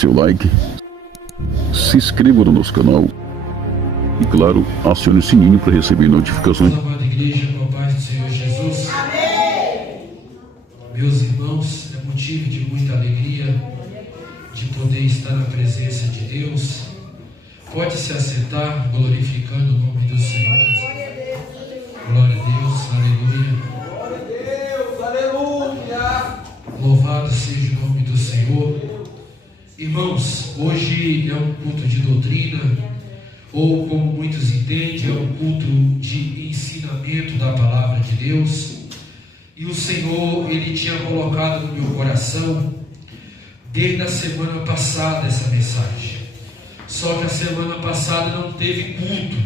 seu like, se inscreva no nosso canal e, claro, acione o sininho para receber notificações. Amada igreja, com a paz do Senhor Jesus. Amém. Meus irmãos, é motivo de muita alegria de poder estar na presença de Deus. Pode se assentar, glorificando o nome do Senhor. Glória a Deus, aleluia. Glória a Deus, aleluia. Louvado seja o nome do Senhor. Irmãos, hoje é um culto de doutrina, ou como muitos entendem, é um culto de ensinamento da palavra de Deus. E o Senhor, Ele tinha colocado no meu coração, desde a semana passada, essa mensagem. Só que a semana passada não teve culto,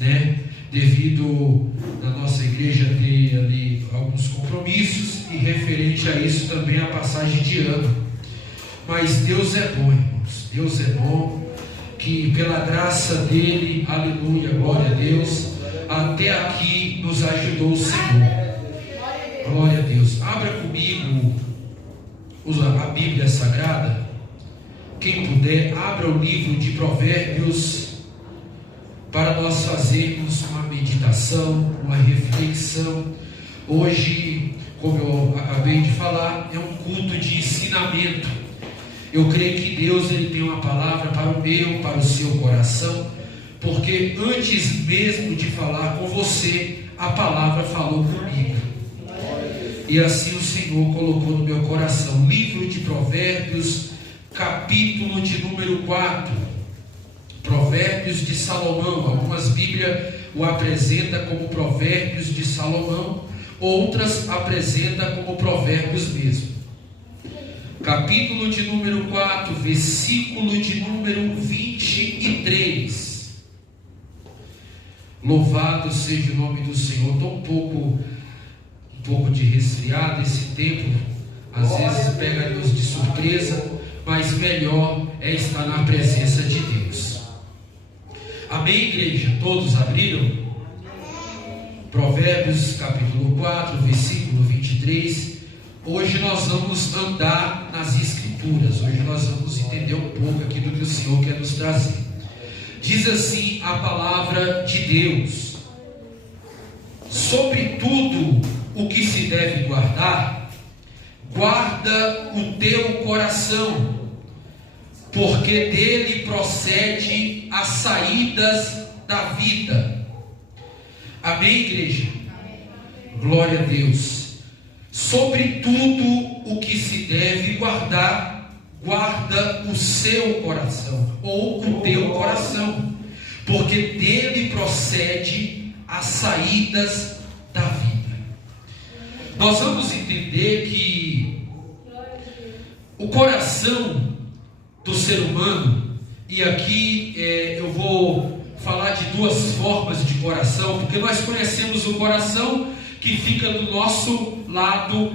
né? Devido a nossa igreja ter ali alguns compromissos, e referente a isso também a passagem de ano. Mas Deus é bom, irmãos. Deus é bom, que pela graça dele, aleluia, glória a Deus, até aqui nos ajudou o Senhor. Glória a Deus. Abra comigo a Bíblia Sagrada. Quem puder, abra o livro de Provérbios, para nós fazermos uma meditação, uma reflexão. Hoje, como eu acabei de falar, é um culto de ensinamento. Eu creio que Deus, Ele tem uma palavra para o meu, para o seu coração, porque antes mesmo de falar com você, a palavra falou comigo. E assim o Senhor colocou no meu coração. Livro de Provérbios, capítulo de número 4. Provérbios de Salomão. Algumas Bíblias o apresentam como Provérbios de Salomão, outras apresentam como Provérbios mesmo. Capítulo de número 4, versículo de número 23. Louvado seja o nome do Senhor. Estou um pouco de resfriado. Esse tempo às vezes pega-nos de surpresa, mas melhor é estar na presença de Deus. Amém, igreja? Todos abriram? Provérbios capítulo 4, versículo 23. Hoje nós vamos andar nas Escrituras. Hoje nós vamos entender um pouco aquilo que o Senhor quer nos trazer. Diz assim a palavra de Deus: sobre tudo o que se deve guardar, guarda o teu coração, porque dele procede as saídas da vida. Amém, igreja? Glória a Deus. Sobre tudo o que se deve guardar, guarda o seu coração, ou o teu coração, porque dele procede as saídas da vida. Nós vamos entender que o coração do ser humano, e aqui eu vou falar de duas formas de coração, porque nós conhecemos o coração que fica do nosso lado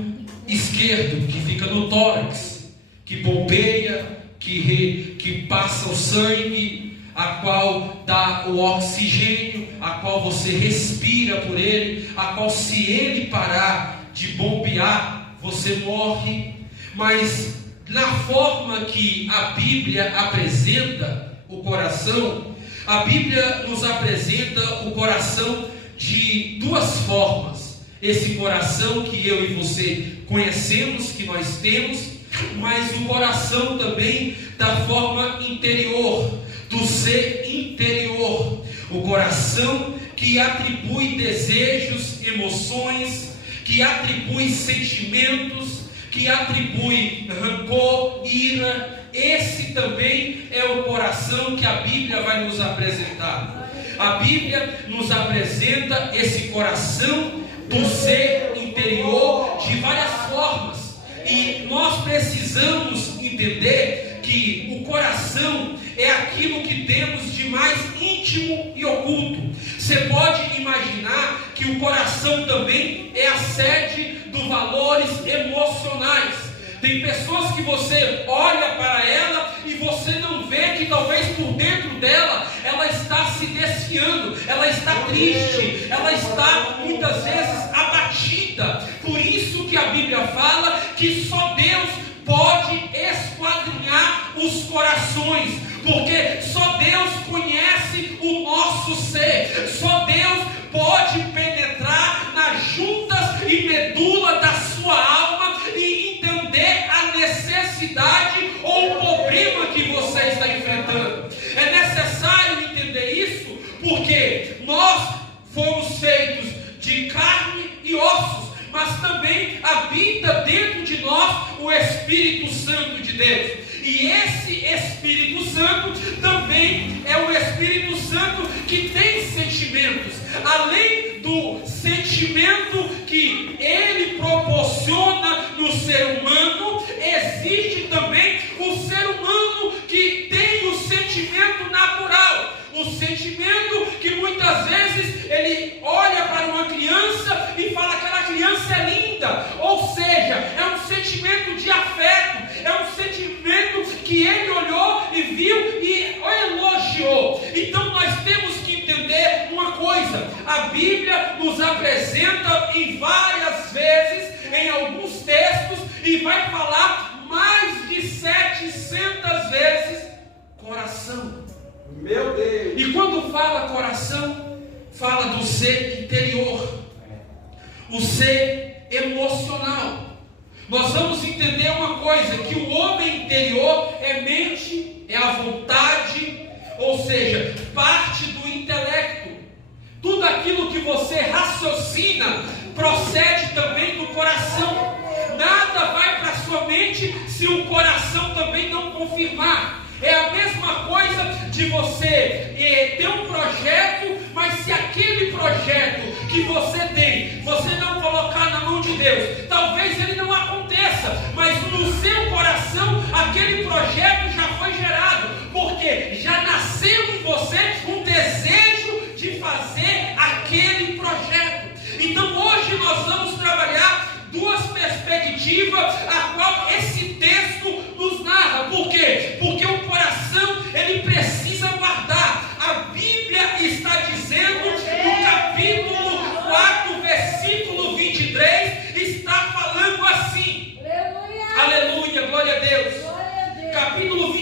esquerdo, que fica no tórax, que bombeia, que passa o sangue, a qual dá o oxigênio, a qual você respira por ele, a qual se ele parar de bombear, você morre. Mas na forma que a Bíblia apresenta o coração, a Bíblia nos apresenta o coração de duas formas. Esse coração que eu e você conhecemos, que nós temos, mas o coração também da forma interior, do ser interior. O coração que atribui desejos, emoções, que atribui sentimentos, que atribui rancor, ira. Esse também é o coração que a Bíblia vai nos apresentar. A Bíblia nos apresenta esse coração do ser interior de várias formas, e nós precisamos entender que o coração é aquilo que temos de mais íntimo e oculto. Você pode imaginar que o coração também é a sede dos valores emocionais. Tem pessoas que você olha para ela e você não vê que talvez por dentro dela ela está se desfiando, ela está triste, ela está muitas vezes abatida. Por isso que a Bíblia fala que só Deus pode esquadrinhar os corações, porque só Deus conhece o nosso ser, só Deus pode penetrar nas juntas e medula da sua alma e entender a necessidade ou o problema que você está enfrentando. É necessário entender isso, porque nós fomos feitos de carne e ossos, mas também habita dentro de nós o Espírito Santo de Deus. E esse Espírito Santo também é o Espírito Santo que tem sentimentos. Além do sentimento que ele proporciona no ser humano, existe também o ser humano que tem o sentimento natural. O sentimento que muitas vezes ele olha para uma criança e fala: aquela criança é linda. Ou seja, é um sentimento de afeto, é um sentimento que ele olhou e viu e elogiou. Então nós temos que entender uma coisa: a Bíblia nos apresenta em várias vezes, em alguns textos, e vai falar mais de 700 vezes coração. Meu Deus! E quando fala coração, fala do ser interior, o ser emocional. Nós vamos entender uma coisa: que o homem interior é mente, é a vontade, ou seja, parte do intelecto. Tudo aquilo que você raciocina procede também do coração. Nada vai para a sua mente se o coração também não confirmar. É a mesma coisa de você ter um projeto, mas se aquele projeto que você tem, você não colocar na mão de Deus, talvez ele não aconteça, mas no seu coração aquele projeto já foi gerado, porque já nasceu em você um desejo de fazer aquele projeto. Então hoje nós vamos trabalhar duas perspectivas a qual esse texto nos narra. Por quê? Porque o coração ele precisa guardar. A Bíblia está dizendo no capítulo 4, versículo 23, está falando assim. Aleluia, glória a Deus. Capítulo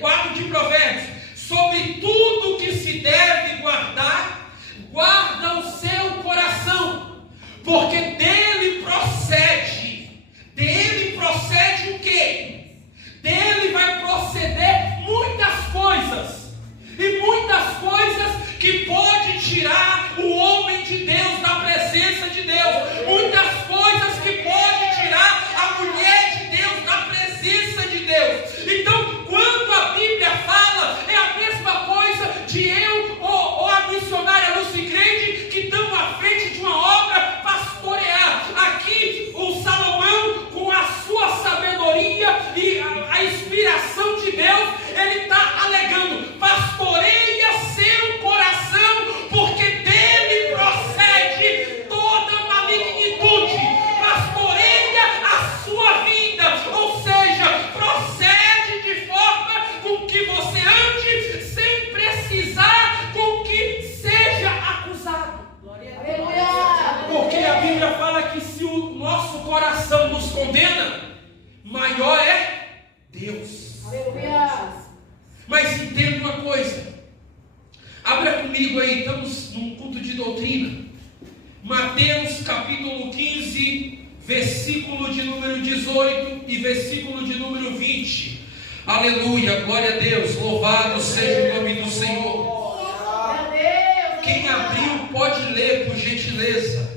4 de Provérbios: sobre tudo que se deve guardar, guarda o seu coração, porque dele procede o quê? Dele vai proceder muitas coisas, e muitas coisas que pode tirar o homem de Deus da presença de Deus, muitas coisas que pode tirar a mulher de Deus da presença de Deus. Então, quando a Bíblia fala, é a mesma coisa de eu ou a missionária Lucicrede, que estamos à frente de uma obra pastorear. Aqui o Salomão, com a sua sabedoria e a inspiração de Deus, ele está alegando: pastoreia seu coração, porque dele procede toda malignitude. Pastoreia a sua vida, ou seja, procede de forma com que você ande sem precisar com que seja acusado. Porque a Bíblia fala que se o nosso coração nos condena, maior é Deus. Mas entenda uma coisa, abra comigo aí, estamos num culto de doutrina. Mateus capítulo 15, versículo de número 18 e versículo de número 20. Aleluia, glória a Deus, louvado seja o nome do Senhor. Quem abriu pode ler, por gentileza.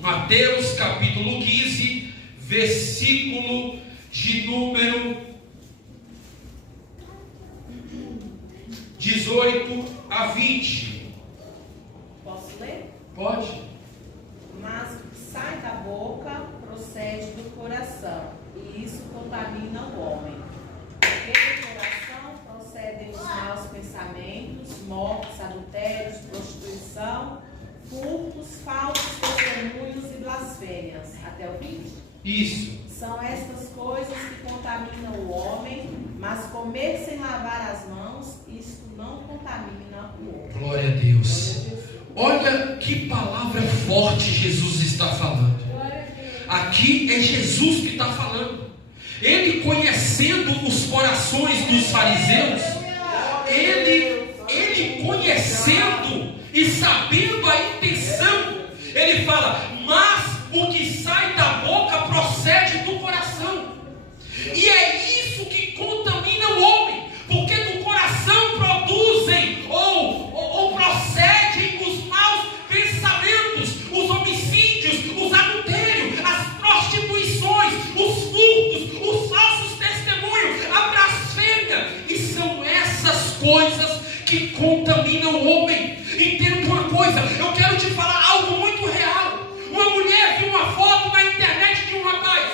Mateus capítulo 15, versículo de número 18 a 20. Posso ler? Pode. Mas o que sai da boca procede do coração, e isso contamina o homem. Porque do coração procedem os maus pensamentos, mortes, adultérios, prostituição, furtos, falsos testemunhos e blasfêmias. Até o 20. Isso. São estas coisas que contaminam o homem, mas comer sem lavar as mãos, isto não contamina o homem. Glória a Deus. Olha que palavra forte Jesus está falando. Aqui é Jesus que está falando. ele conhecendo os corações dos fariseus, ele conhecendo e sabendo a intenção, ele fala: mas o que sai da boca procede do coração. E é isso que contamina o homem, porque do coração produzem ou procedem os maus pensamentos, os homicídios, os adultérios, as prostituições, os furtos, os falsos testemunhos, a blasfêmia. E são essas coisas que contaminam o homem. Entenda uma coisa, eu quero te falar algo muito real. Uma mulher viu uma foto na internet de um rapaz.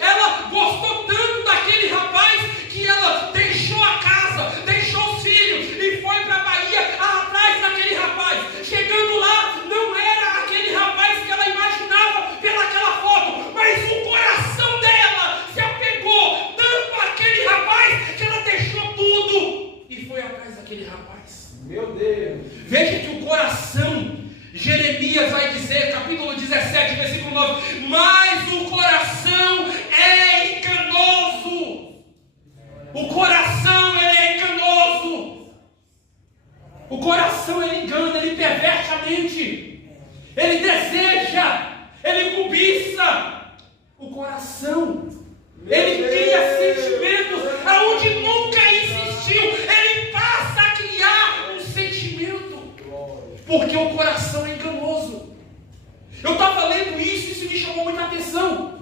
Ela gostou tanto daquele rapaz que ela deixou a casa, deixou os filhos e foi para a Bahia atrás daquele rapaz. Chegando lá, não era aquele rapaz que ela imaginava pelaquela foto, mas o coração dela se apegou tanto àquele rapaz que ela deixou tudo e foi atrás daquele rapaz. Meu Deus. Veja que o coração, Jeremias vai dizer, capítulo 17, versículo 9: mas o coração é enganoso. O coração, ele é enganoso. O coração, ele engana, ele perverte a mente. Ele deseja, ele cobiça. O coração, ele cria sentimentos aonde nunca existiu. Ele passa a criar um sentimento, porque o coração é enganoso. Eu estava lendo isso me chamou muita atenção,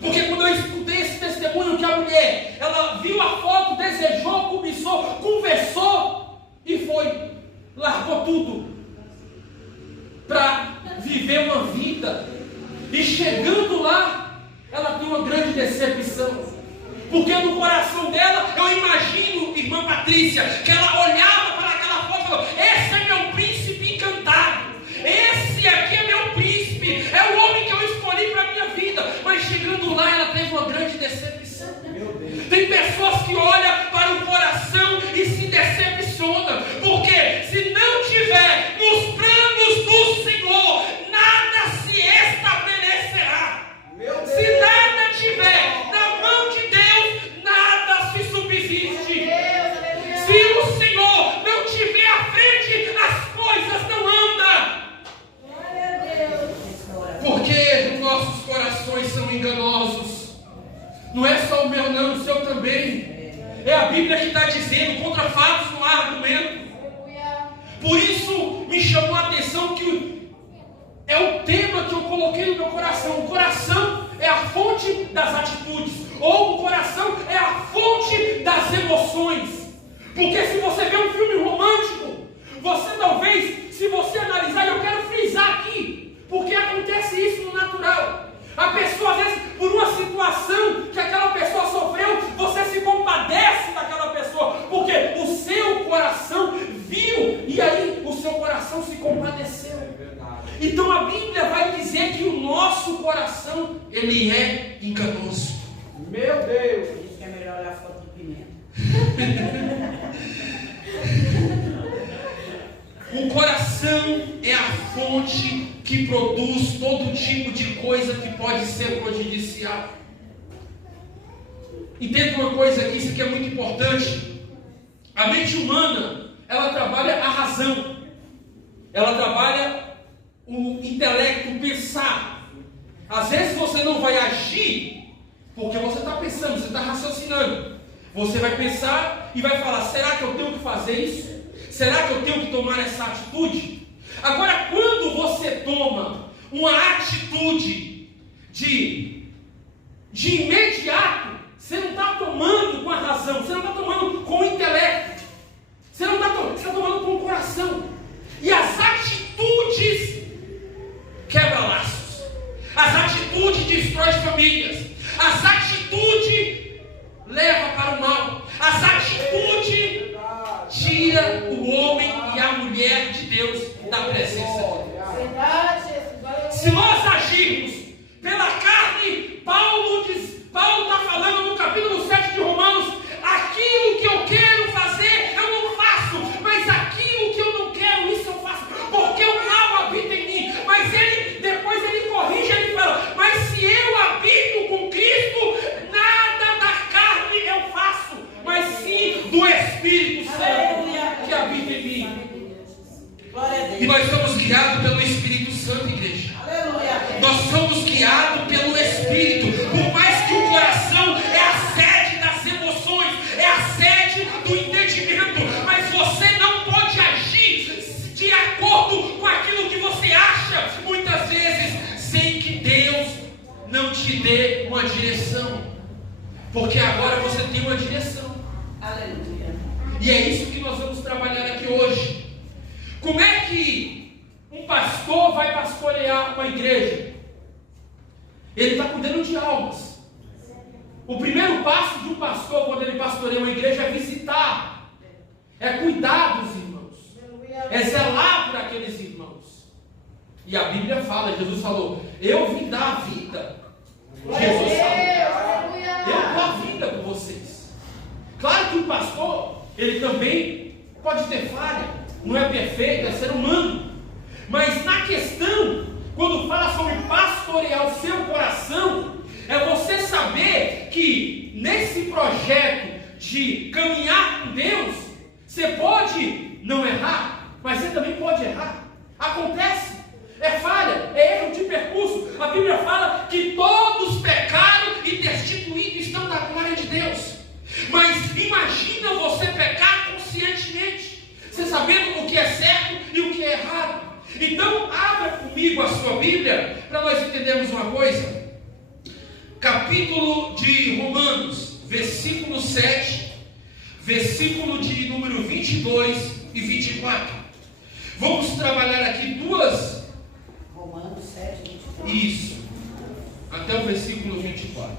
porque quando eu escutei esse testemunho que a mulher, ela viu a foto, desejou, cobiçou, conversou e foi, largou tudo para viver uma vida, e chegando lá, ela tem uma grande decepção, porque no coração dela, eu imagino, irmã Patrícia, que ela olhava para aquela foto e falou: esse é meu príncipe encantado, esse aqui é meu príncipe, é o homem que eu escolhi para a minha vida. Mas chegando lá, ela teve uma grande decepção. Tem pessoas que olham para o coração e se decepcionam, porque se não tiver nos planos do Senhor, nada se estabelecerá. Se nada tiver na mão de Deus, nada se subsiste. Se o Senhor não tiver à frente, as coisas não andam. Porque os nossos corações são enganosos. Não é só o meu não, o seu também. É a Bíblia que está dizendo, contra fatos não há argumento. Por isso me chamou a atenção que é o tema que eu coloquei no meu coração. O coração é a fonte das atitudes, ou o coração é a fonte das emoções. Porque se você vê um filme romântico, você talvez, se você analisar, eu quero frisar aqui, porque acontece isso no natural. A pessoa, às vezes, por uma situação que aquela pessoa sofreu, você se compadece daquela pessoa, porque o seu coração viu, e aí o seu coração se compadeceu. Então a Bíblia vai dizer que o nosso coração, ele é enganoso. Meu Deus. Por isso que é melhor olhar a foto do pimenta. O coração é a fonte que produz todo tipo de coisa que pode ser prejudicial. Entenda uma coisa aqui, isso aqui é muito importante. A mente humana, ela trabalha a razão, ela trabalha o intelecto, o pensar. Às vezes você não vai agir porque você está pensando, você está raciocinando. Você vai pensar e vai falar: será que eu tenho que fazer isso? Será que eu tenho que tomar essa atitude? Agora, quando você toma uma atitude de imediato, você não está tomando com a razão, você não está tomando com o intelecto, você está tomando com o coração. E as atitudes quebram laços, as atitudes destroem famílias, as atitudes levam para o mal, as atitudes tira o homem e a mulher de Deus da presença de Deus. Se nós agirmos pela carne, Paulo está falando no capítulo 7 de Romanos, aquilo guiados pelo Espírito Santo, igreja. Aleluia. Nós somos guiados pelo Espírito. Por mais que o coração é a sede das emoções, é a sede do entendimento, mas você não pode agir de acordo com aquilo que você acha, muitas vezes, sem que Deus não te dê uma direção. Porque agora você tem uma direção. Aleluia. E é isso que nós vamos trabalhar aqui hoje. Como é que um pastor vai pastorear uma igreja? Ele está cuidando de almas. O primeiro passo de um pastor, quando ele pastoreia uma igreja, é visitar, é cuidar dos irmãos, é zelar por aqueles irmãos. E a Bíblia fala, Jesus falou: eu vim dar a vida. Jesus falou: eu dou a vida por vocês. Claro que o pastor, ele também pode ter falha, não é perfeito, é ser humano. Mas na questão, quando fala sobre pastorear o seu coração, é você saber que nesse projeto de caminhar com Deus, você pode não errar, mas você também pode errar. Acontece, é falha, é erro de percurso. A Bíblia fala que todos pecaram e destituídos estão da glória de Deus. Mas imagina você pecar conscientemente, você sabendo o que é certo e o que é errado. Então abra comigo a sua Bíblia para nós entendermos uma coisa. Capítulo de Romanos, versículo 7, versículo de número 22 e 24. Vamos trabalhar aqui duas. Romanos 7, 24. Isso, até o versículo 24.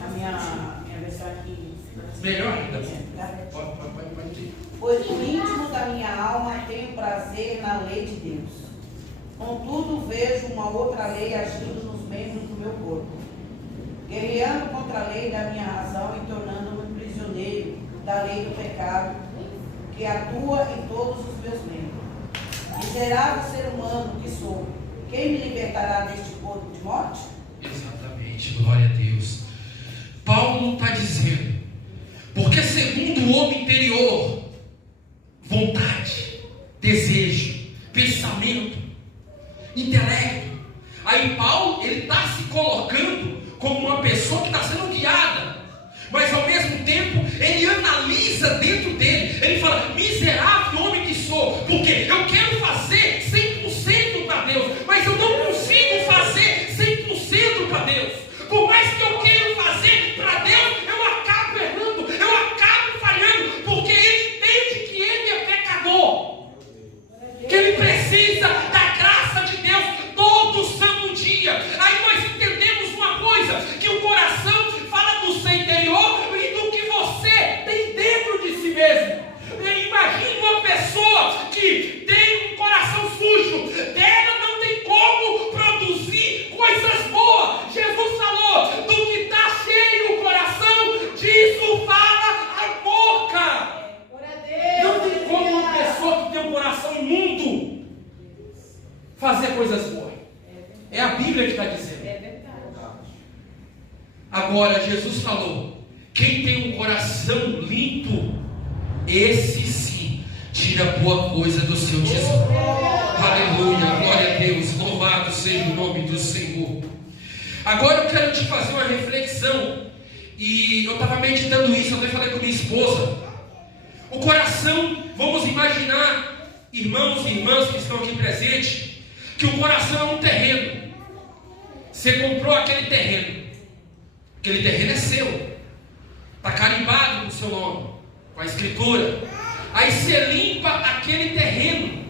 A minha versão aqui. Melhor ainda. Tá? Pode ter. Pois no íntimo da minha alma tenho prazer na lei de Deus. Contudo, vejo uma outra lei agindo nos membros do meu corpo, guerreando contra a lei da minha razão e tornando-me prisioneiro da lei do pecado que atua em todos os meus membros. Miserável ser humano que sou, quem me libertará deste corpo de morte? Exatamente, glória a Deus. Paulo está dizendo, porque segundo o homem interior, vontade, desejo, pensamento, intelecto. Aí Paulo, ele está se colocando como uma pessoa que está sendo guiada, mas ao mesmo tempo ele analisa dentro dele. Ele fala: miserável homem que sou, porque eu quero fazer 100% para Deus, mas eu não consigo fazer 100% para Deus. Por mais que eu queira fazer para Deus, eu acabo errando, eu acabo falhando, porque ele entende que ele é pecador, que ele precisa da graça de Deus todo santo dia. Aí nós entendemos uma coisa, que o coração fala do seu interior e do que você tem dentro de si mesmo. Imagine uma pessoa que tem um coração sujo, dela não tem como produzir coisas boas. Jesus falou: do que está cheio o coração, disso fala a boca. Não tem como uma pessoa que tem um coração imundo fazer coisas boas. É a Bíblia que está dizendo. É verdade. Agora Jesus falou: quem tem um coração limpo, esse sim tira boa coisa do seu tesouro. Aleluia, glória a Deus, louvado seja o nome do Senhor. Agora eu quero te fazer uma reflexão. E eu estava meditando isso, eu até falei com minha esposa. O coração, vamos imaginar, irmãos e irmãs que estão aqui presentes, que o coração é um terreno. Você comprou aquele terreno é seu, está carimbado no seu nome, com a escritura. Aí você limpa aquele terreno,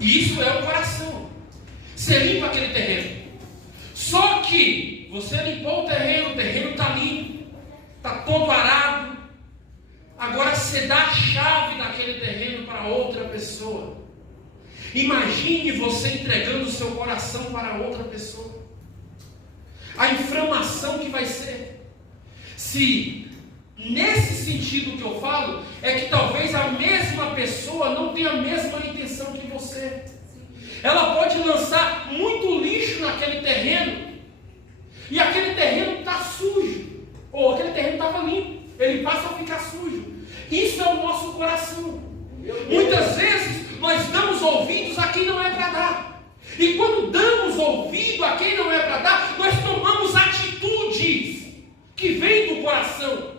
e isso é o coração. Você limpa aquele terreno. Só que você limpou o terreno está limpo, está todo arado. Agora você dá a chave daquele terreno para outra pessoa. Imagine você entregando o seu coração para outra pessoa. A inflamação que vai ser. Se nesse sentido que eu falo, é que talvez a mesma pessoa não tenha a mesma intenção que você. Ela pode lançar muito lixo naquele terreno, e aquele terreno está sujo, ou aquele terreno estava limpo, ele passa a ficar sujo. Isso é o nosso coração. Muitas vezes nós damos damos ouvidos a quem não é para dar. E quando damos ouvido a quem não é para dar, nós tomamos atitudes que vêm do coração.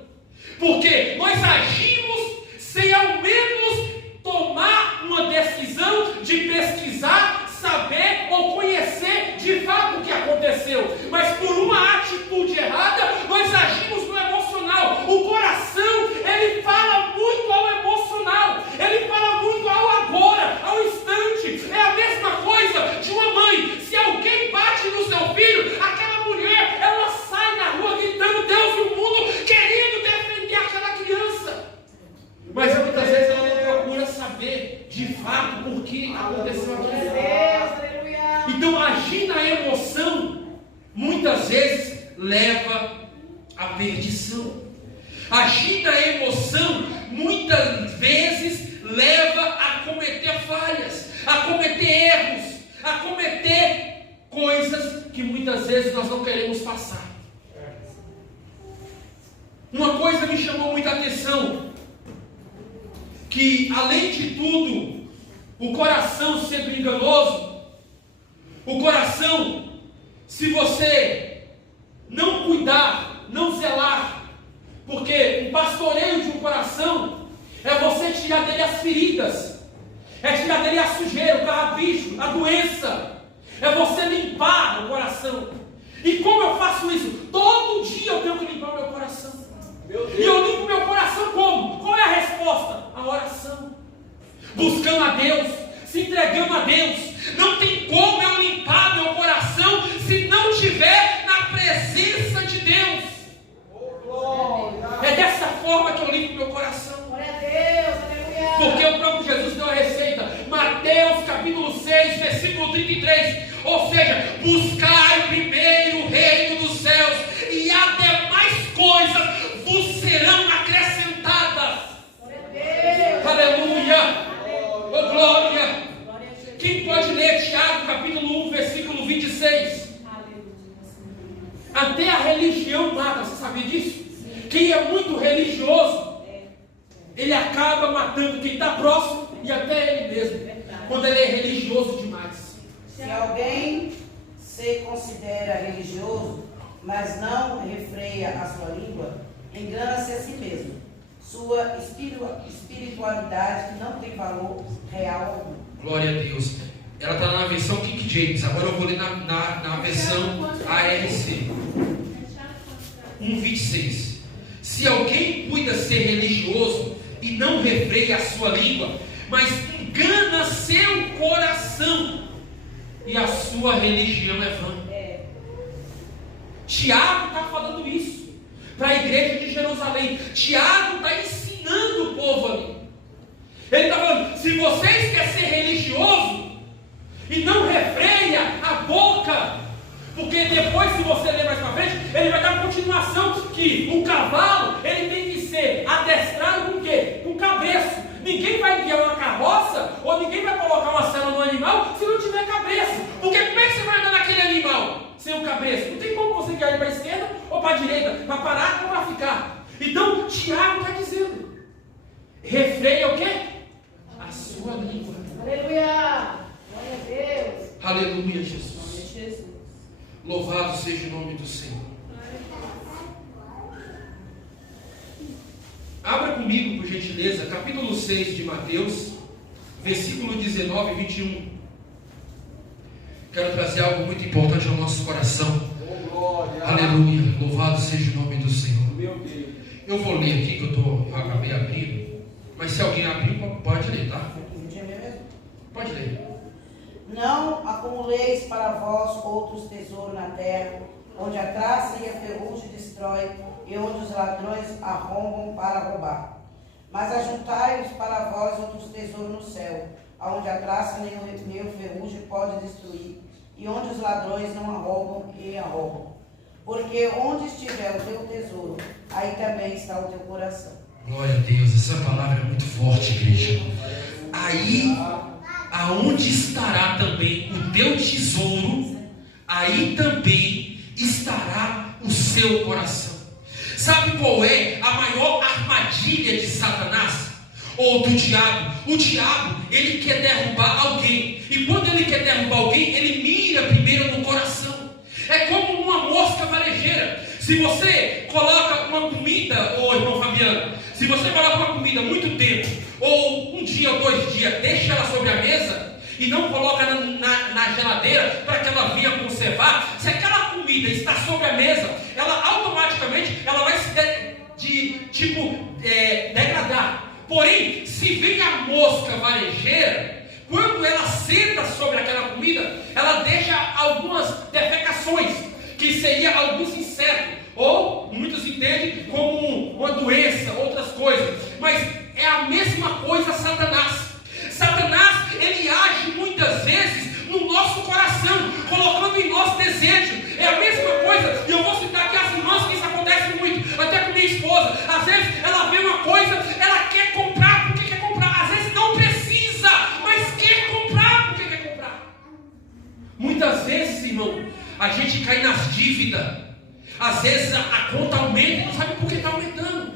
Porque nós agimos sem ao menos tomar uma decisão de pesquisar, saber ou conhecer de fato o que aconteceu. Mas por uma atitude errada, nós agimos no emocional. O coração, ele fala muito ao emocional. Ele fala muito ao agora, ao instante. É a mesma coisa de uma mãe. Se alguém bate no seu filho, aquela mulher, ela sai na rua gritando Deus e o mundo, querendo defender aquela criança. Mas muitas vezes ela não procura saber de fato por que aconteceu aquilo. Então agir na emoção muitas vezes leva à perdição. Agir na emoção muitas vezes leva a cometer falhas, a cometer erros, a cometer coisas que muitas vezes nós não queremos passar. Uma coisa me chamou muita atenção, que além de tudo, o coração sendo enganoso, o coração, se você não cuidar, não zelar, porque o pastoreio de um coração é você tirar dele as feridas, é tirar dele a sujeira, o carrapicho, a doença, é você limpar o coração. E como eu faço isso? Todo dia eu tenho que limpar o meu coração. E eu limpo meu coração como? Qual é a resposta? A oração. Buscando a Deus, se entregando a Deus. Não tem como eu limpar meu coração se não estiver na presença de Deus. É dessa forma que eu limpo meu coração. Porque o próprio Jesus deu a receita. Mateus capítulo 6, versículo 33. Ou seja, buscai primeiro o reino dos céus, e as demais coisas vos serão acrescentadas. Aleluia! Oh, glória! Quem pode ler Tiago capítulo 1, versículo 26? Até a religião mata, você sabia disso? Quem é muito religioso, ele acaba matando quem está próximo e até ele mesmo, quando ele é religioso demais. Se alguém se considera religioso, mas não refreia a sua língua, engana-se a si mesmo. Sua espiritualidade não tem valor real algum. Glória a Deus. Ela está na versão King James. Agora eu vou ler na versão ARC 1:26. Se alguém cuida ser religioso e não refreia a sua língua, mas engana seu coração, e a sua religião é vã. Tiago está falando isso para a igreja de Jerusalém. Tiago está ensinando o povo ali. Ele está falando: se vocês querem ser religioso e não refreia a boca, porque depois, se você ler mais para frente, ele vai dar continuação que o cavalo, ele tem que ser adestrado com o quê? Com o cabreço. Ninguém vai guiar uma carroça, ou ninguém vai colocar uma sela no animal se não tiver cabeça. Porque como é que você vai andar naquele animal sem o cabeça? Não tem como você guiar ele para a esquerda ou para a direita, para parar ou para ficar. Então, Tiago está dizendo: refreia o quê? A sua língua. Aleluia! Glória a Deus! Aleluia, Jesus. Glória a Jesus. Louvado seja o nome do Senhor. Abra comigo, por gentileza, capítulo 6 de Mateus, versículo 19 e 21. Quero trazer algo muito importante ao nosso coração. Aleluia, louvado seja o nome do Senhor. Eu vou ler aqui, que eu acabei abrindo, mas se alguém abrir, pode ler, tá? Pode ler. Não acumuleis para vós outros tesouros na terra, onde a traça e a ferrugem destrói, e onde os ladrões arrombam para roubar. Mas ajuntai-os para vós outros tesouros no céu, onde a traça nem a ferrugem pode destruir, e onde os ladrões não arrombam e arrombam. Porque onde estiver o teu tesouro, aí também está o teu coração. Glória a Deus, essa palavra é muito forte, igreja. Aí, aonde estará também o teu tesouro, aí também estará o seu coração. Sabe qual é a maior armadilha de Satanás? ou do diabo. O diabo, ele quer derrubar alguém. E quando ele quer derrubar alguém, ele mira primeiro no coração. É como uma mosca varejeira. Se você coloca uma comida, ô irmão Fabiano, se você coloca uma comida muito tempo, ou um dia ou 2 dias, deixa ela sobre a mesa e não coloca na geladeira para que ela venha conservar, se aquela comida está sobre a mesa, ela automaticamente ela vai se degradar. Porém, se vem a mosca varejeira, quando ela senta sobre aquela comida, ela deixa algumas defecações, que seria alguns insetos, ou muitos entendem como uma doença, outras coisas. Mas é a mesma coisa Satanás. Satanás, ele age muitas vezes no nosso coração, colocando em nós desejos. É a mesma coisa, e eu vou citar aqui as irmãs, que isso acontece muito, até com minha esposa. Às vezes ela vê uma coisa, ela quer comprar porque quer comprar. Às vezes não precisa, mas quer comprar porque quer comprar. Muitas vezes, irmão, a gente cai nas dívidas. Às vezes a conta aumenta e não sabe por que está aumentando.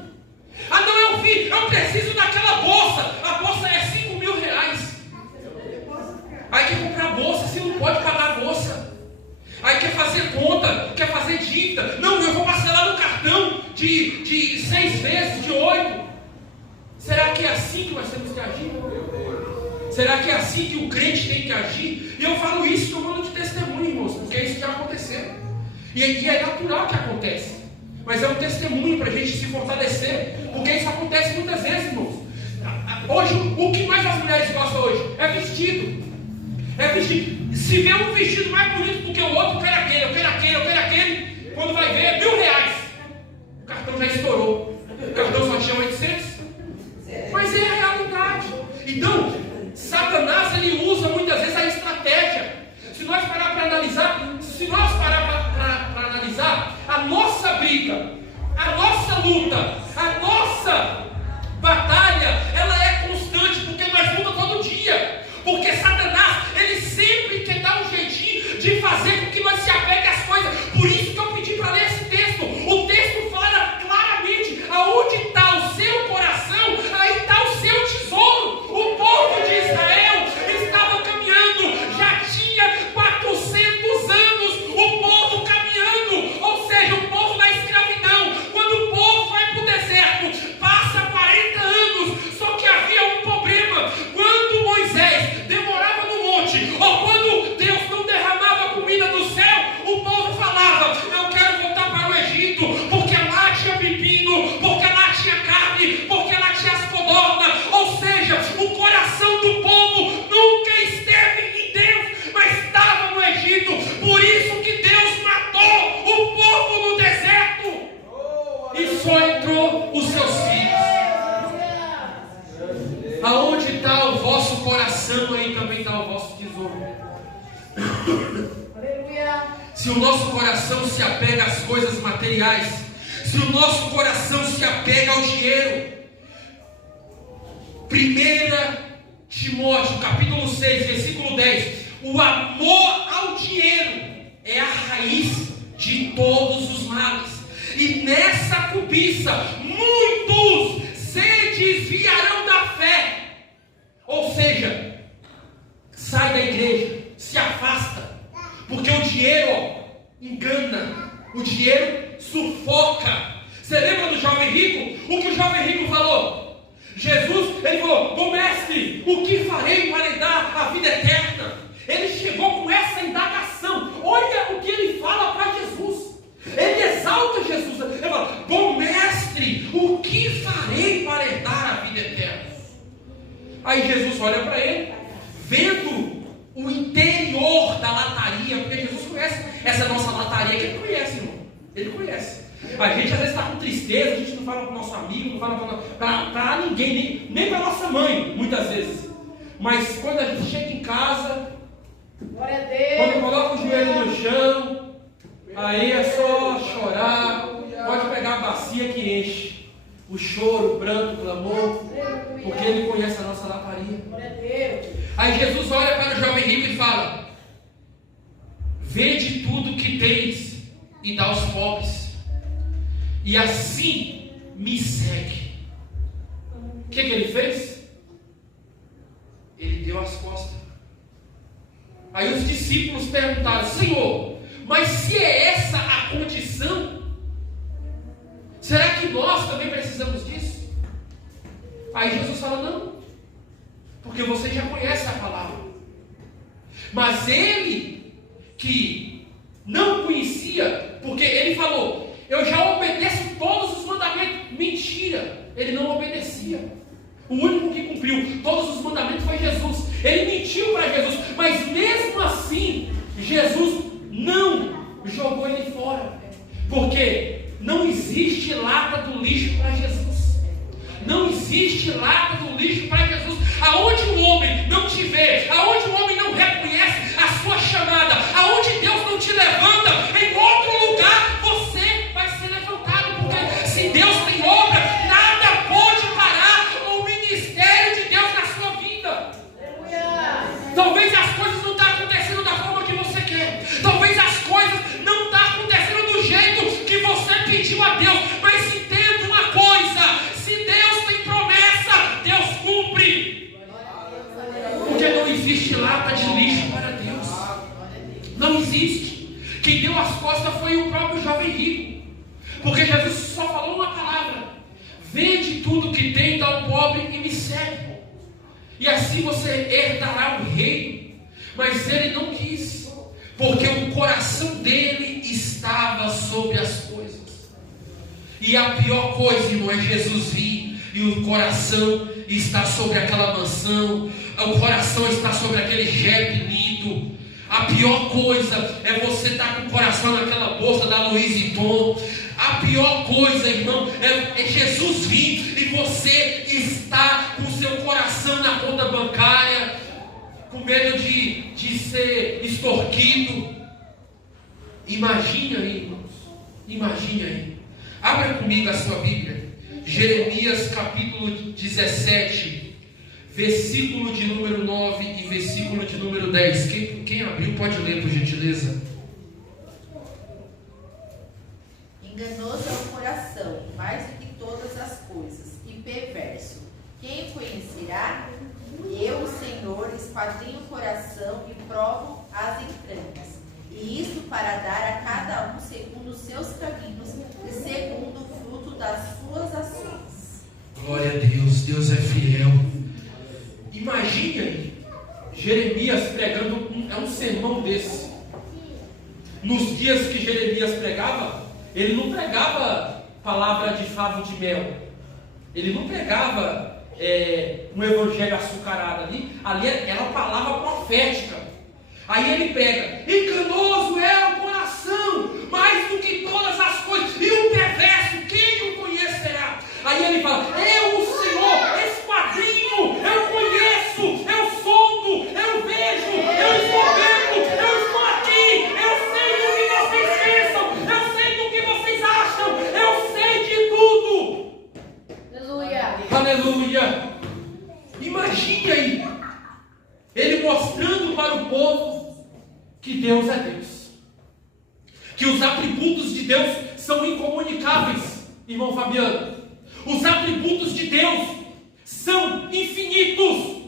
Ah não, eu preciso daquela bolsa. A bolsa é 5 mil reais. Aí quer comprar bolsa, se não pode pagar a bolsa. Aí quer fazer conta, quer fazer dívida. Não, eu vou parcelar no cartão de 6 vezes, de 8. Será que é assim que nós temos que agir? Será que é assim que o crente tem que agir? E eu falo isso tomando de testemunho, irmãos, porque isso já aconteceu. E é natural que acontece. Mas é um testemunho para a gente se fortalecer. Porque isso acontece muitas vezes, irmãos. Hoje, o que mais as mulheres gostam hoje? É vestido. É vestido. Se vê um vestido mais bonito do que o outro, eu quero aquele, eu quero aquele, eu quero aquele. Quando vai ver, é R$1.000. O cartão já estourou. O cartão só tinha 800. Mas é a realidade. Então, Satanás, ele usa muitas vezes a estratégia. Se nós parar para analisar, a nossa briga, a nossa luta, a nossa batalha, ela é constante, porque nós lutamos todo dia. Porque Satanás, ele sempre quer dar um jeitinho de fazer com que nós se apegue às coisas. Por isso que eu pedi para ler esse texto. O texto fala claramente: aonde está o seu coração, aí está o seu tesouro. O povo de Israel estava caminhando, já tinha 400 anos o povo caminhando, ou seja, o povo na escravidão. Quando o povo vai para o deserto, passa 40 anos, só que havia um problema. Quando Moisés demorava no monte, ou quando Deus não derramava comida do céu, o povo falava: eu quero voltar para o Egito, porque lá tinha pepino, porque lá tinha carne, porque lá tinha as codornas. Ou seja, o coração do povo nunca esteve em Deus, mas estava no Egito. Por isso que Deus matou o povo no deserto e só entrou os seus filhos. Aonde está o vosso coração, aí também está o vosso tesouro. Se o nosso coração se apega às coisas materiais, se o nosso coração se apega ao dinheiro, 1 Timóteo capítulo 6, versículo 10, o amor ao dinheiro é a raiz de todos os males, e nessa cobiça muitos se desviarão da fé. Ou seja, sai da igreja, se afasta, porque o dinheiro engana, o dinheiro sufoca. Você lembra do jovem rico? O que o jovem rico falou? Jesus, ele falou: bom mestre, o que farei para lhe dar a vida eterna? Ele chegou com essa indagação. Olha o que ele fala para Jesus. Ele exalta Jesus. Ele fala: bom mestre, o que farei para herdar a vida eterna? Aí Jesus olha para ele, vendo o interior da lataria, porque Jesus conhece essa nossa lataria, que ele conhece, irmão. Ele conhece. A gente às vezes está com tristeza, a gente não fala para o nosso amigo, não fala para ninguém, nem para a nossa mãe, muitas vezes. Mas quando a gente chega em casa, quando coloca o joelho no chão, aí é só chorar, pode pegar a bacia que enche. O choro, o pranto, o clamor, porque ele conhece a nossa lataria. Aí Jesus olha para o jovem rico e fala: vende tudo que tens e dá aos pobres, e assim me segue. O que ele fez? Ele deu as costas. Aí os discípulos perguntaram: Senhor, mas se é essa a condição, será que nós também precisamos disso? Aí Jesus fala: não, porque você já conhece a palavra. Mas ele que não conhecia, porque ele falou: eu já obedeço todos os mandamentos. Mentira, ele não obedecia. O único que cumpriu todos os mandamentos foi Jesus. Ele mentiu para Jesus, mas mesmo assim Jesus não jogou ele fora, porque não existe lata do lixo para Jesus. Não existe lata do lixo para Jesus. Aonde o homem não te vê, aonde o homem não reconhece a sua chamada, aonde Deus não te levanta, em outro lugar você vai ser levantado, porque se Deus tem obra, nada pode parar o ministério de Deus na sua vida. Talvez as coisas não estão acontecendo da forma que você quer, talvez as coisas não estão acontecendo do jeito que você pediu a Deus, mas entenda uma coisa: se Deus tem promessa, Deus cumpre. Porque não existe lata de lixo para Deus. Não existe. Quem deu as costas foi o próprio jovem rico, porque Jesus só falou uma palavra: vende tudo que tem, dá ao pobre e me segue, e assim você herdará o reino. Mas ele não quis, porque o coração dele estava sobre as coisas. E a pior coisa, irmão, é Jesus vir e o coração está sobre aquela mansão, o coração está sobre aquele Jeep lindo. A pior coisa é você estar com o coração naquela bolsa da Louis Vuitton. A pior coisa, irmão, é Jesus vir e você está com o seu coração na conta bancária, com medo de ser extorquido. Imagine aí, irmãos. Imagine aí. Abra comigo a sua Bíblia. Jeremias capítulo 17, versículo de número 9 e versículo de número 10. Quem abriu pode ler, por gentileza. Enganoso é o coração, mais do que todas as coisas, e perverso. Quem o conhecerá? Eu, o Senhor, esquadrinho o coração e provo as entranhas. E isto para dar a cada um segundo os seus caminhos e segundo o fruto das suas ações. Glória a Deus, Deus é fiel. Imagine aí, Jeremias pregando um sermão desse. Nos dias que Jeremias pregava, ele não pregava palavra de favo de mel. Ele não pregava um evangelho açucarado ali era uma palavra profética. Aí ele prega: enganoso é o coração, mais do que todas as coisas, e o perverso, quem o conhecerá? Aí ele fala: eu, o Senhor, esquadrinho, eu conheço, eu sondo, eu vejo, eu estou vendo, eu estou aqui, eu sei do que vocês pensam, eu sei do que vocês acham, eu sei de tudo. Aleluia! Aleluia! Imagine aí, ele mostrando para o povo que Deus é Deus, que os atributos de Deus são incomunicáveis, irmão Fabiano. Os atributos de Deus são infinitos.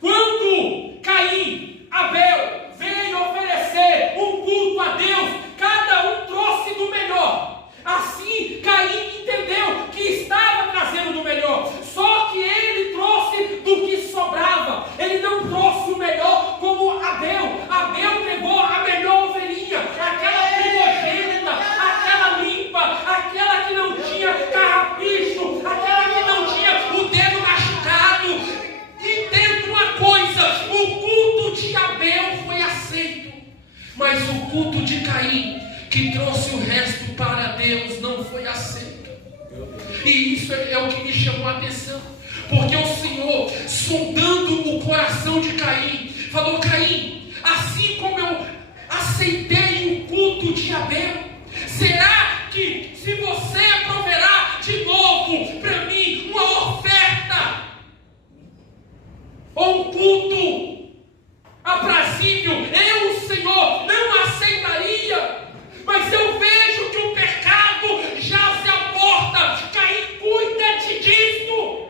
Quando Caim, Abel veio oferecer um culto a Deus, cada um trouxe do melhor. Assim, Caim entendeu que estava trazendo do melhor, só que ele trouxe do que sobrava. Ele não trouxe o melhor como Abel. Abel pegou a melhor ovelhinha, aquela primogênita, aquela limpa, aquela que não tinha carrapicho, aquela que não tinha o dedo machucado. Entenda uma coisa: o culto de Abel foi aceito, mas o culto de Caim, que trouxe o resto para Deus, não foi aceito. E isso é o que me chamou a atenção, porque o Senhor, sondando o coração de Caim, falou: Caim, assim como eu aceitei o culto de Abel, será que se você proverá de novo para mim uma oferta ou um culto aprazível, eu, o Senhor, não aceitaria? Mas eu vejo que o pecado jaz à porta. Caim, cuida-te disso.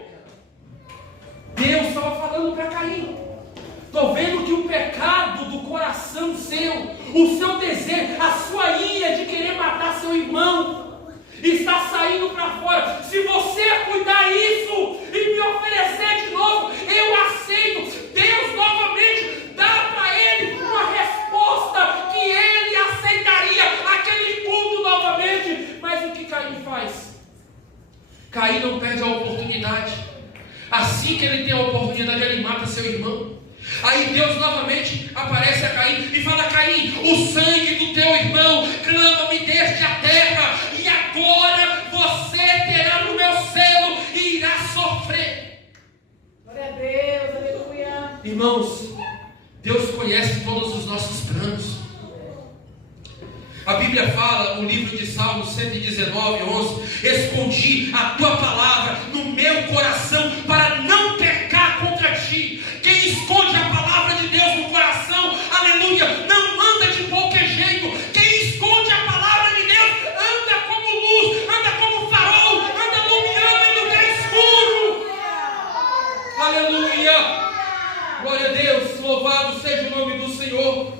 Caim não perde a oportunidade. Assim que ele tem a oportunidade, ele mata seu irmão. Aí Deus novamente aparece a Caim e fala: Caim, o sangue do teu irmão clama-me desde a terra, e agora você terá no meu selo e irá sofrer. Glória a Deus, aleluia. Irmãos, Deus conhece todos os nossos planos. A Bíblia fala no livro de Salmos 119, 11: escondi a tua palavra no meu coração para não pecar contra ti. Quem esconde a palavra de Deus no coração, aleluia, não anda de qualquer jeito. Quem esconde a palavra de Deus anda como luz, anda como farol, anda iluminando em lugar escuro. Aleluia, glória a Deus, louvado seja o nome do Senhor.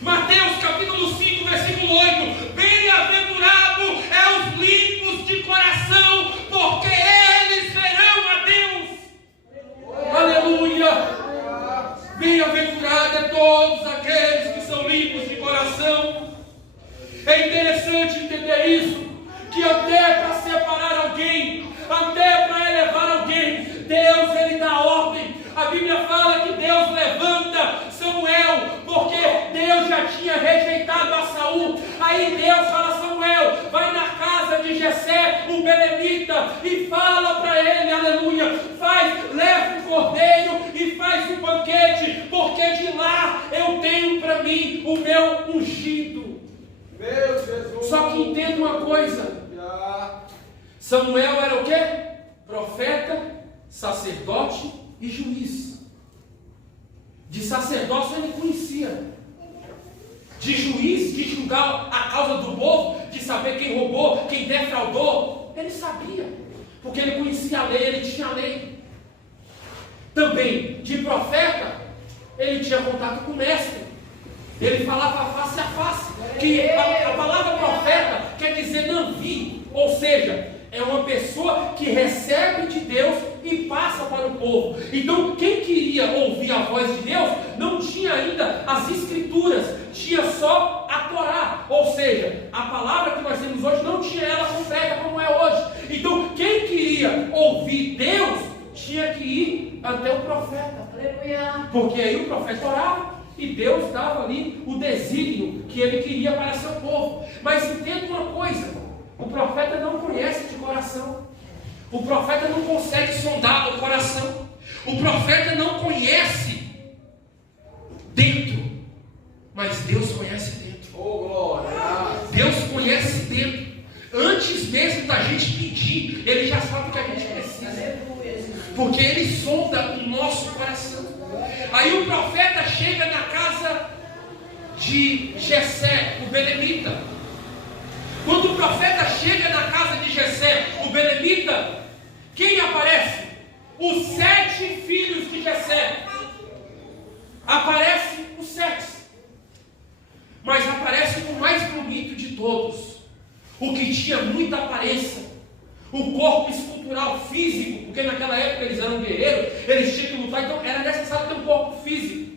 Mateus capítulo 5, versículo 8: bem-aventurado é os limpos de coração, porque eles verão a Deus. Aleluia. Bem-aventurado é todos aqueles que são limpos de coração. É interessante entender isso, que até para separar alguém, até para elevar alguém, Deus ele dá ordem. A Bíblia fala que Deus levanta Samuel, porque Deus já tinha rejeitado a Saul. Aí Deus fala: Samuel, vai na casa de Jessé, o belemita, e fala para ele, aleluia, leva um cordeiro e faz um banquete, porque de lá eu tenho para mim o meu ungido. Meu Jesus. Só que entenda uma coisa: Samuel era o quê? Profeta, sacerdote e juiz. De sacerdócio ele conhecia, de juiz, de julgar a causa do povo, de saber quem roubou, quem defraudou, ele sabia, porque ele conhecia a lei, ele tinha a lei. Também de profeta, ele tinha contato com o mestre, ele falava face a face, que a palavra profeta quer dizer navi, ou seja, é uma pessoa que recebe de Deus e passa para o povo. Então, quem queria ouvir a voz de Deus não tinha ainda as escrituras, tinha só a Torá. Ou seja, a palavra que nós temos hoje não tinha ela completa como é hoje. Então, quem queria ouvir Deus tinha que ir até o profeta. Aleluia. Porque aí o profeta orava e Deus dava ali o desígnio que ele queria para seu povo. Mas entenda uma coisa: o profeta não conhece de coração. O profeta não consegue sondar o coração. O profeta não conhece dentro, mas Deus conhece dentro. Oh, glória. Deus conhece dentro. Antes mesmo da gente pedir, Ele já sabe o que a gente precisa, porque Ele sonda o nosso coração. Aí o profeta chega na casa de Jessé, o belemita. Quando o profeta chega na casa de Jessé, o belemita, quem aparece? Os 7 filhos de Jessé. Aparece os 7. Mas aparece o mais bonito de todos, o que tinha muita aparência, o corpo escultural físico, porque naquela época eles eram guerreiros, eles tinham que lutar, então era necessário ter um corpo físico,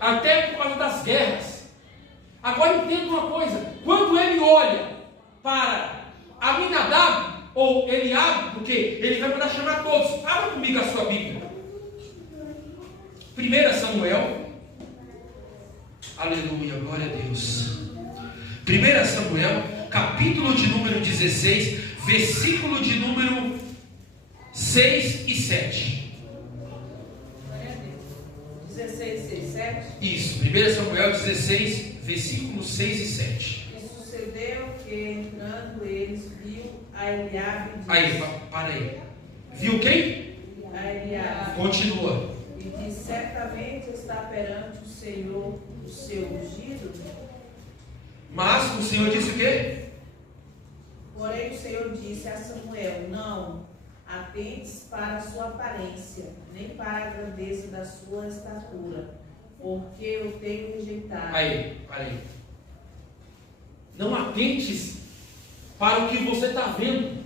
até por causa das guerras. Agora entenda uma coisa: quando ele olha para Aminadab ou Eliabe, porque ele vai mandar chamar todos. Abra comigo a sua Bíblia. 1 Samuel, aleluia, glória a Deus. 1 Samuel, capítulo de número 16, versículo de número 6 e 7. 16, 6, 7. Isso, 1 Samuel 16, versículos 6 e 7. E sucedeu que, entrando eles, viu a Eliabe e disse... Aí, para aí. Viu quem? A Eliabe. Continua. E disse: certamente está perante o Senhor o seu ungido. Mas o Senhor disse o quê? Porém o Senhor disse a Samuel: não atentes para a sua aparência, nem para a grandeza da sua estatura, porque eu tenho rejeitado. Aí, para aí. Não atentes para o que você está vendo.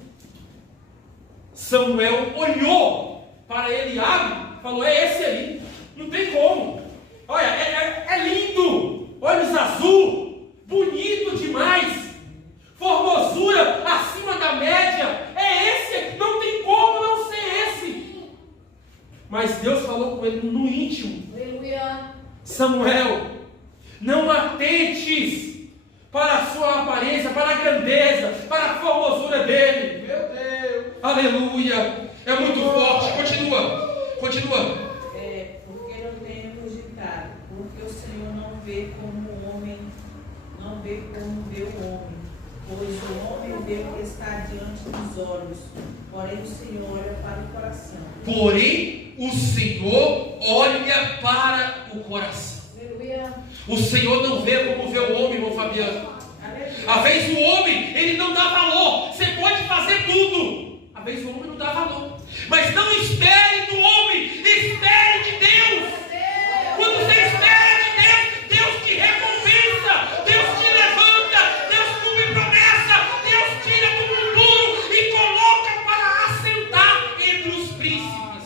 Samuel olhou para Eliabe e falou: é esse aí, não tem como. Olha, é lindo, olhos azul, bonito demais, formosura acima da média. É esse Mas Deus falou com ele no íntimo: Aleluia. Samuel, não atentes para a sua aparência, para a grandeza, para a formosura dele. Meu Deus. Aleluia. É muito forte. Continua. Porque não temos ditado, porque o Senhor não vê como o homem, não vê como vê o homem, pois o homem vê o que está diante dos olhos, porém o Senhor olha para o coração. Porém, o Senhor olha para o coração. Aleluia. O Senhor não vê como vê o homem, irmão Fabiano. Às vezes o homem, ele não dá valor. Você pode fazer tudo. Às vezes o homem não dá valor. Mas não espere do homem, espere de Deus. Quando você espera de Deus, Deus te recompensa, Deus te levanta, Deus cumpre promessa, Deus tira do duro e coloca para assentar entre os príncipes.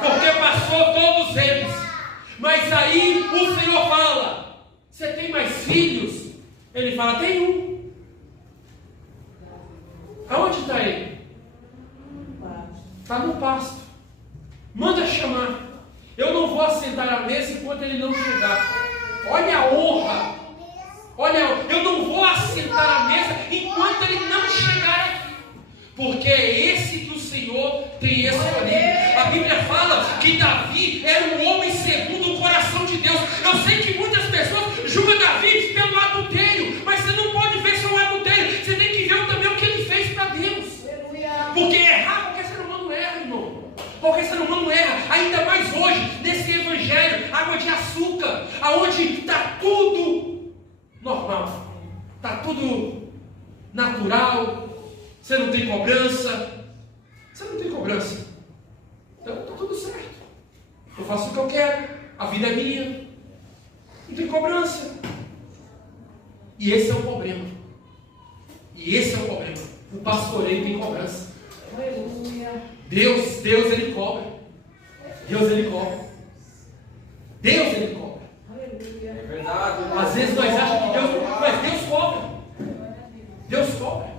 Porque passou todos eles. Mas aí o Senhor fala: você tem mais filhos? Ele fala: tem um. Aonde está ele? Está no pasto. Manda chamar. Eu não vou assentar à mesa enquanto ele não chegar. Olha a honra. Eu não vou assentar à mesa enquanto ele não chegar aqui. Porque é esse que o Senhor tem escolhido. A Bíblia fala que Davi era um homem segundo o coração de Deus. Eu sei que muitas pessoas julgam Davi pelo adultério, mas você não pode ver só o adultério. Você tem que ver também o que ele fez para Deus. Porque errar, qualquer ser humano erra, irmão. Qualquer ser humano erra. Ainda mais hoje, nesse evangelho, água de açúcar, aonde está tudo normal, está tudo natural. Você não tem cobrança. Então está tudo certo. Eu faço o que eu quero. A vida é minha. Não tem cobrança. E esse é o problema. O pastoreio tem cobrança. Aleluia. Deus ele cobra. Aleluia. É verdade. Às vezes nós achamos que Deus... Mas Deus cobra.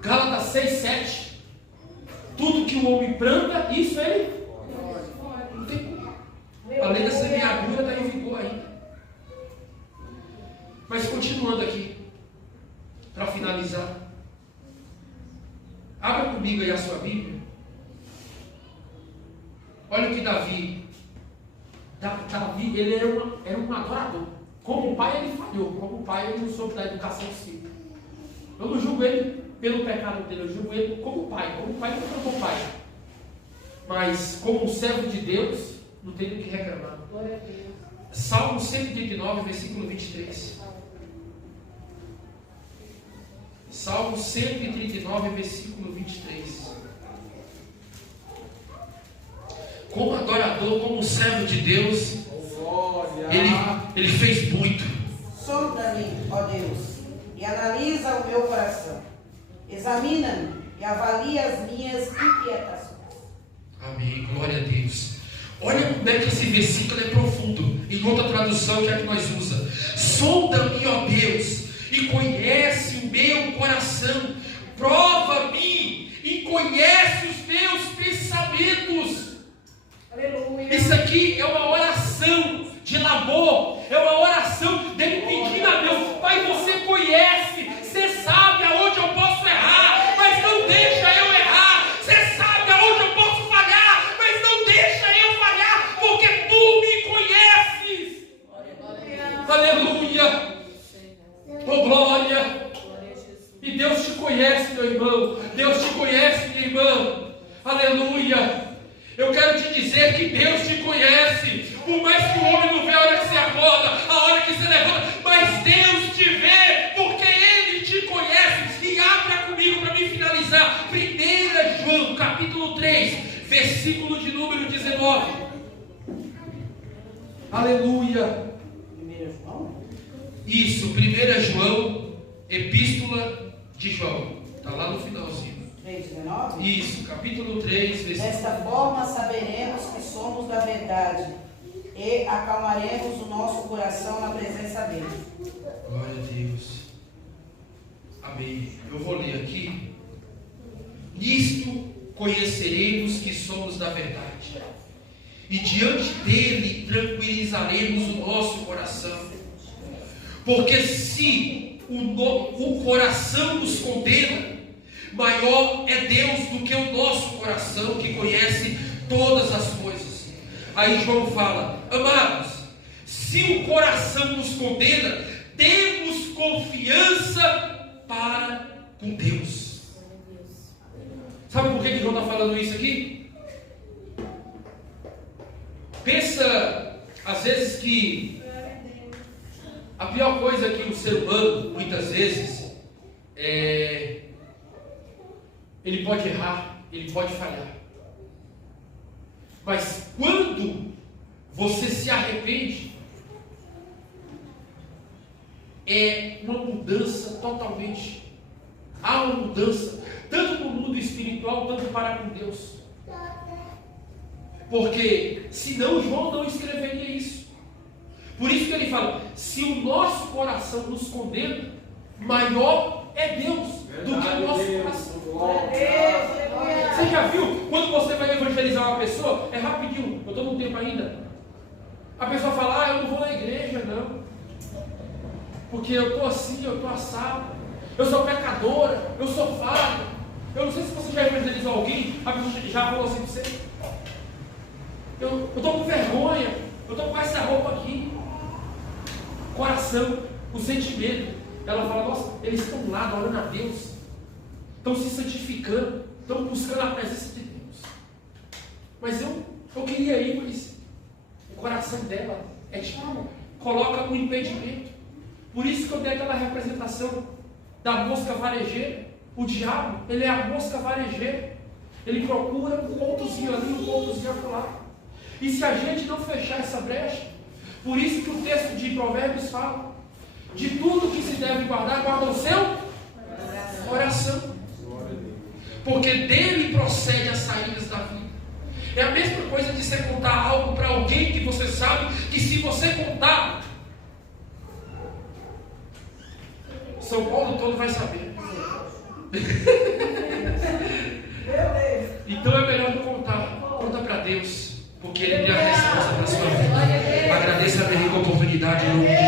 Gálatas 6:7. Tudo que o homem planta, isso ele... Não tem como. A lei da semeadura está em vigor ainda. Mas continuando aqui, para finalizar. Abra comigo aí a sua Bíblia. Olha o que Davi, ele era um adorador. Como pai ele falhou, como pai ele não soube da educação dos filhos. Eu não julgo ele pelo pecado dele, eu julgo ele como pai não foi como pai. Mas como um servo de Deus, não tem do que reclamar. Salmo 139, versículo 23. Salmo 139, versículo 23. Como adorador, como servo de Deus, ele fez muito. Sonda-me, ó Deus, e analisa o meu coração. Examina-me e avalia as minhas inquietações. Amém, glória a Deus. Olha como é que esse versículo é profundo. Em outra tradução, que é a que nós usamos: sonda-me, ó Deus, e conhece o meu coração. Prova-me e conhece os meus pensamentos. Aleluia. Isso aqui é uma oração de labor. É uma oração dele pedindo a Deus: Pai, você conhece, você sabe aonde eu posso errar, mas não deixa eu errar. Você sabe aonde eu posso falhar, mas não deixa eu falhar, porque tu me conheces. Aleluia. Oh, glória. E Deus te conhece, meu irmão. Deus te conhece, minha irmã. Aleluia. Eu quero te dizer que Deus te conhece. Por mais que o homem não vê a hora que você acorda, a hora que você levanta, mas Deus te vê, porque Ele te conhece. E abra comigo para me finalizar. 1 João, capítulo 3, versículo de número 19. Aleluia. 1 João? Isso, 1 João, epístola de João. Está lá no finalzinho. 3,19? Isso, capítulo 3, versículo. Desta forma saberemos que somos da verdade e acalmaremos o nosso coração na presença dele. Glória a Deus. Amém. Eu vou ler aqui. Nisto conheceremos que somos da verdade. E diante dele tranquilizaremos o nosso coração. Porque se o coração nos condena, maior é Deus do que o nosso coração, que conhece todas as coisas. Aí João fala: amados, se o coração nos condena, temos confiança para com Deus. Sabe por que João está falando isso aqui? Pensa, às vezes, que a pior coisa que o ser humano, muitas vezes, ele pode errar, ele pode falhar. Mas quando você se arrepende, é uma mudança totalmente. Há uma mudança, tanto no mundo espiritual, tanto para com Deus. Porque senão João não escreveria isso. Por isso que ele fala: se o nosso coração nos condena, maior é Deus do que o nosso coração. Você já viu? Quando você vai evangelizar uma pessoa, é rapidinho, eu estou num tempo ainda. A pessoa fala: eu não vou na igreja não, porque eu estou assim, eu estou assado, eu sou pecadora, eu sou falha. Eu não sei se você já evangelizou alguém, a pessoa já falou assim para você: eu estou com vergonha, eu estou com essa roupa aqui. Coração, o sentimento. Ela fala: nossa, eles estão lá adorando a Deus, estão se santificando, estão buscando a presença de Deus. Mas eu queria ir, mas o coração dela é tipo, coloca um impedimento. Por isso que eu dei aquela representação da mosca varejeira. O diabo, ele é a mosca varejeira. Ele procura um pontozinho ali, um pontozinho acolá. E se a gente não fechar essa brecha, por isso que o texto de Provérbios fala: de tudo que se deve guardar, guarda o seu coração, porque dele procede as saídas da vida. É a mesma coisa de você contar algo para alguém que você sabe que, se você contar, São Paulo todo vai saber. Então é melhor não contar. Conta para Deus, porque Ele tem a resposta para a sua vida. Agradeça a Deus a oportunidade em nome de